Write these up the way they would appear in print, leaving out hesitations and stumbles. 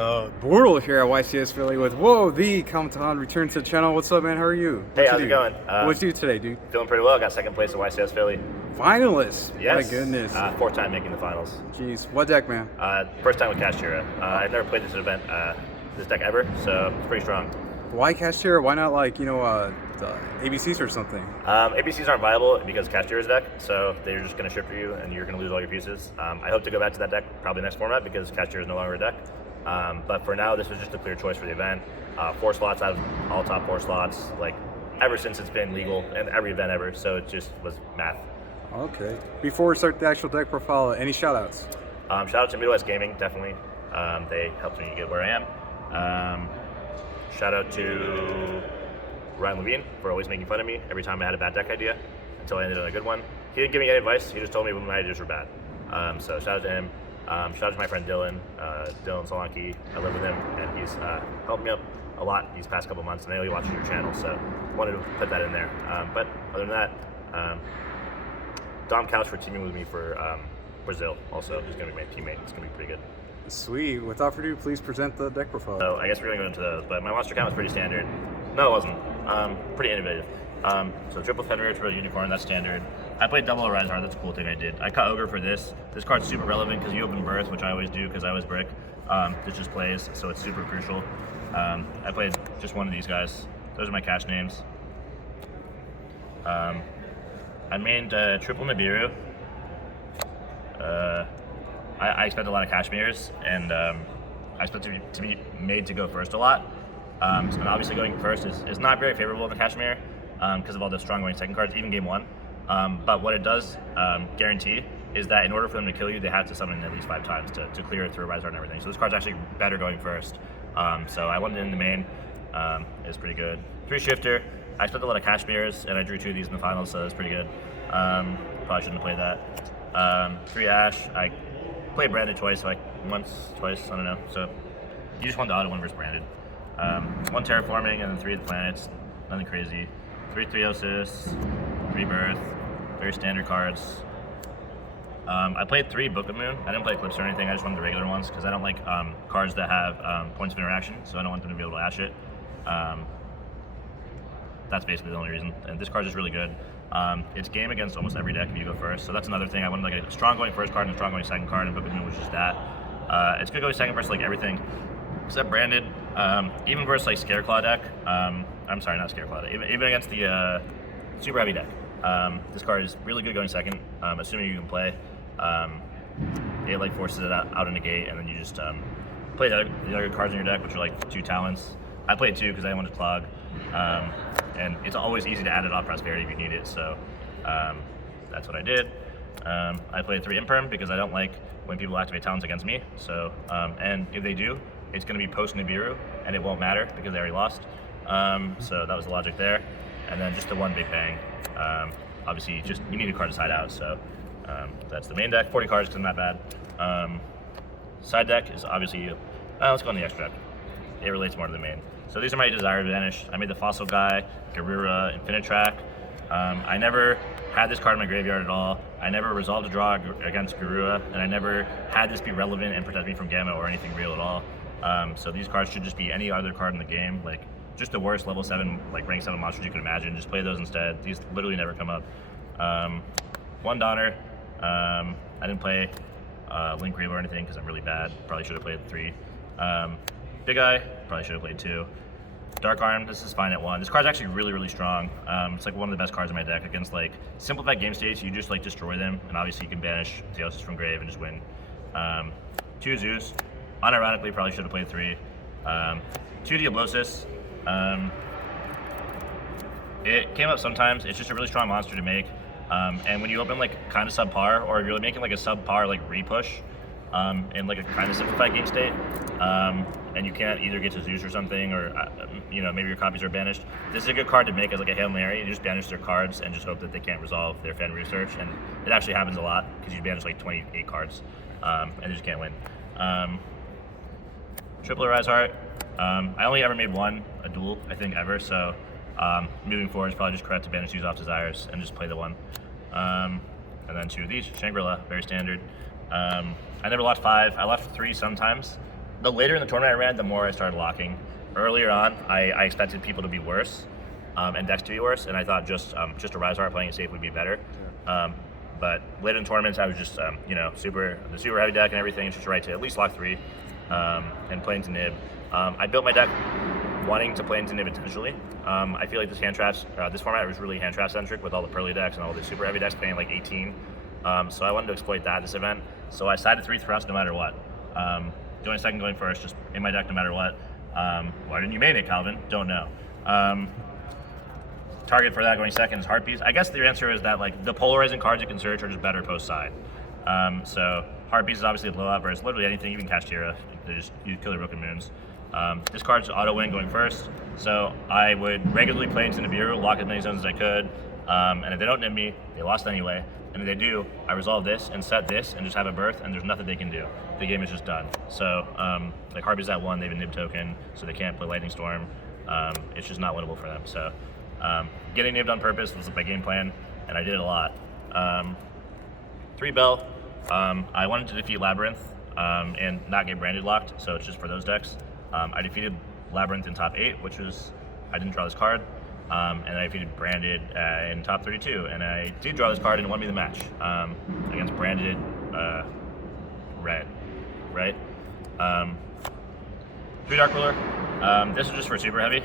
Bortle here at YCS Philly with the Tahan returns to the channel. What's up, man? How are you? Hey, how's it going? What'd you do today, dude? Feeling pretty well. Got second place at YCS Philly. Finalist. Yes. My goodness. Fourth time making the finals. Jeez. What deck, man? First time with Kashtira. I've never played this event, this deck ever, so it's pretty strong. Why Kashtira? Why not like, the ABCs or something? ABCs aren't viable because Kashtira's deck, so they're just going to ship for you and you're going to lose all your pieces. I hope to go back to that deck probably next format because Kashtira is no longer a deck. But for now, this was just a clear choice for the event. 4 slots out of all top 4 slots, like ever since it's been legal in every event ever, so it just was math. Okay. Before we start the actual deck profile, any shout outs? Shout out to Midwest Gaming, definitely. They helped me get where I am. Shout out to Ryan Levine for always making fun of me every time I had a bad deck idea until I ended on a good one. He didn't give me any advice, he just told me when my ideas were bad. So shout out to him. Shout out to my friend Dylan, Dylan Solanke. I live with him and he's helped me up a lot these past couple months, and I know he watches your channel, so wanted to put that in there. But other than that, Dom Couch for teaming with me for Brazil also. He's going to be my teammate. It's going to be pretty good. Sweet. Without further ado, please present the deck profile. So I guess we're going to go into those, but my monster count was pretty standard. No, it wasn't. Pretty innovative. So triple Fenrir, triple Unicorn, that's standard. I played double Arise Heart, that's a cool thing I did. I cut Ogre for this. This card's super relevant because you open Birth, which I always do because I always brick. This just plays, so it's super crucial. I played just one of these guys. Those are my cash names. I mained triple Nibiru. I expect a lot of Kashmirs, and I expect to be made to go first a lot. And obviously going first is not very favorable in the Kashmir because of all the strong going second cards, even game 1. But what it does guarantee is that in order for them to kill you, they have to summon at least 5 times to clear it through a Rise Art and everything. So this card's actually better going first. So I wanted it in the main. It's pretty good. 3 Shifter. I expect a lot of Kashmirs, and I drew 2 of these in the finals, so that's pretty good. Probably shouldn't have played that. 3 Ash. I played Branded twice, like once, twice, I don't know. So you just want the auto one versus Branded. 1 Terraforming, and then 3 of the planets. Nothing crazy. 3 Theosis, 3 Birth. Very standard cards. I played 3 Book of Moon. I didn't play Eclipse or anything, I just wanted the regular ones because I don't like cards that have points of interaction, so I don't want them to be able to ash it. That's basically the only reason. And this card is really good. It's game against almost every deck if you go first, so that's another thing. I wanted like a strong going first card and a strong going second card, and Book of Moon was just that. It's good going second versus like everything except Branded. Even versus like Scareclaw deck. I'm sorry, not Scareclaw deck. Even against the super heavy deck. This card is really good going second, assuming you can play. It like forces it out in the gate, and then you just play the other cards in your deck, which are like 2 Talents. I played 2 because I wanted to clog, and it's always easy to add it off Prosperity if you need it, so that's what I did. I played 3 Imperm because I don't like when people activate talents against me, so and if they do, it's going to be post Nibiru, and it won't matter because they already lost. So that was the logic there. And then just the 1 Big Bang. Obviously, you need a card to side out, so that's the main deck. 40 cards because I'm that bad. Side deck is obviously, let's go on the extra deck. It relates more to the main. So these are my Desire Vanish. I made the Fossil Guy, Garura, Infinitrack. I never had this card in my graveyard at all. I never resolved a draw against Garura, and I never had this be relevant and protect me from Gamma or anything real at all. So these cards should just be any other card in the game, like just the worst level 7, like rank 7 monsters you can imagine. Just play those instead. These literally never come up. 1 Donner. I didn't play Link Grave or anything because I'm really bad. Probably should have played 3. Big Eye. Probably should have played 2. Dark Arm. This is fine at 1. This card's actually really, really strong. It's like one of the best cards in my deck against like simplified game states. You just like destroy them, and obviously you can banish Theosis from grave and just win. 2 Zeus. Unironically, probably should have played 3. 2 Diablosis. It came up sometimes. It's just a really strong monster to make. And when you open like kind of subpar, or if you're making like a subpar like repush in like a kind of simplified game state, and you can't either get to Zeus or something, or maybe your copies are banished, this is a good card to make as like a Hail Mary. You just banish their cards and just hope that they can't resolve their Fan Research, and it actually happens a lot because you banish like 28 cards and you just can't win. Triple Arise Heart. I only ever made 1 a duel, I think, ever, so moving forward it's probably just correct to banish these off Desires and just play the 1. And then 2 of these, Shangri-La, very standard. I never left 5. I left 3 sometimes. the later in the tournament I ran, the more I started locking. Earlier on, I expected people to be worse, and decks to be worse, and I thought just a Rise Heart playing it safe would be better. But later in tournaments, I was just the super heavy deck and everything. It's just right to at least lock 3 and play into nib. I built my deck wanting to play into nib intentionally. I feel like this format was really hand trap centric with all the Pearly decks and all the super heavy decks playing like 18. So I wanted to exploit that this event. So I sided 3 thrust no matter what. Going second, going first, just in my deck no matter what. Why didn't you main it, Calvin? Don't know. Target for that going second is Heartbeats. I guess the answer is that like the polarizing cards you can search are just better post side. So Heartbeats is obviously a blowout versus literally anything, even Kashtira. You kill your Broken Moons. This card's auto win going first, so I would regularly play into Nibiru, lock as many zones as I could, and if they don't nib me, they lost anyway. And if they do, I resolve this and set this and just have a birth, and there's nothing they can do. The game is just done. So like Heartbeats at 1, they have a nib token, so they can't play Lightning Storm. It's just not winnable for them. So getting nibbed on purpose was my game plan, and I did it a lot. 3 Bell, I wanted to defeat Labyrinth and not get branded locked, so it's just for those decks. I defeated Labyrinth in top 8, which was, I didn't draw this card, and I defeated Branded in top 32, and I did draw this card and it won me the match against Branded Red, right? 3 Dark Ruler, this is just for super heavy.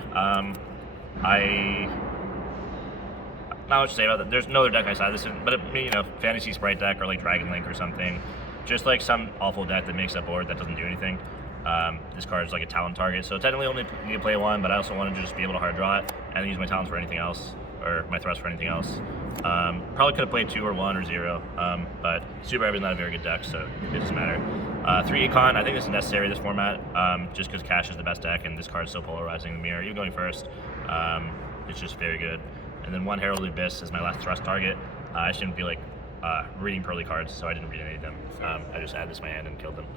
Not much to say about that. There's no other deck I saw this in, but Fantasy Sprite deck or like Dragon Link or something. Just like some awful deck that makes a board that doesn't do anything. This card is like a talent target, so technically only need to play 1, but I also wanted to just be able to hard draw it and then use my talents for anything else, or my thrust for anything else. Probably could have played 2 or 1 or 0, but Super Heavy is not a very good deck, so it doesn't matter. 3 Econ, I think this is necessary, this format, just because Cash is the best deck and this card is so polarizing. The Mirror, you going first, it's just very good. And then 1 Herald Abyss is my last thrust target. I shouldn't feel like reading Pearly cards, so I didn't read any of them. I just added this to my hand and killed them.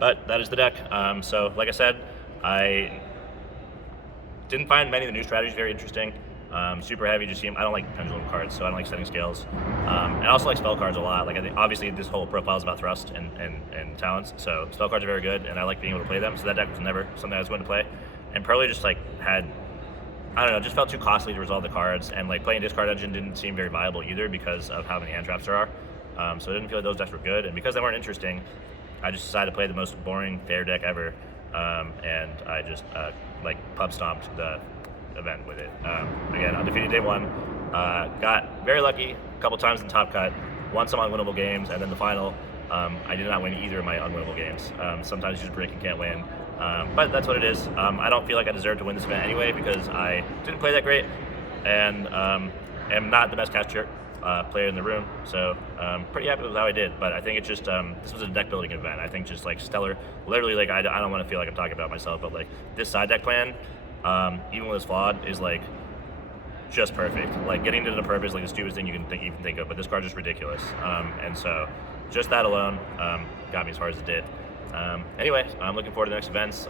But that is the deck. So like I said, I didn't find many of the new strategies very interesting. Super heavy, just I don't like pendulum cards, so I don't like setting scales. And I also like spell cards a lot. Like I think obviously this whole profile is about thrust and talents, so spell cards are very good, and I like being able to play them. So that deck was never something I was going to play. And Pearly just like had, I don't know, just felt too costly to resolve the cards, and like playing Discard Engine didn't seem very viable either because of how many hand traps there are. So I didn't feel like those decks were good, and because they weren't interesting, I just decided to play the most boring fair deck ever, and I just like pub stomped the event with it. Again, undefeated day 1, got very lucky a couple times in top cut, won some unwinnable games, and then the final, I did not win either of my unwinnable games. Sometimes you just break and can't win. But that's what it is. I don't feel like I deserve to win this event anyway because I didn't play that great and am not the best Kashtira player in the room. So pretty happy with how I did. But I think it's just, this was a deck building event. I think just like stellar, literally like I don't want to feel like I'm talking about myself, but like this side deck plan, even when it's flawed, is like just perfect. Like getting to the purpose is like the stupidest thing you can even think of, but this card's just ridiculous. And so just that alone got me as far as it did. Anyway, I'm looking forward to the next events.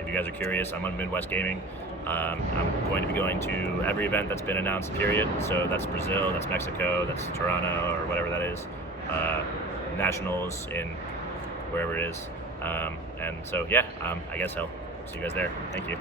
If you guys are curious, I'm on Midwest Gaming. I'm going to be going to every event that's been announced, period. So that's Brazil, that's Mexico, that's Toronto, or whatever that is. Nationals in wherever it is. And so, yeah, I guess I'll see you guys there. Thank you.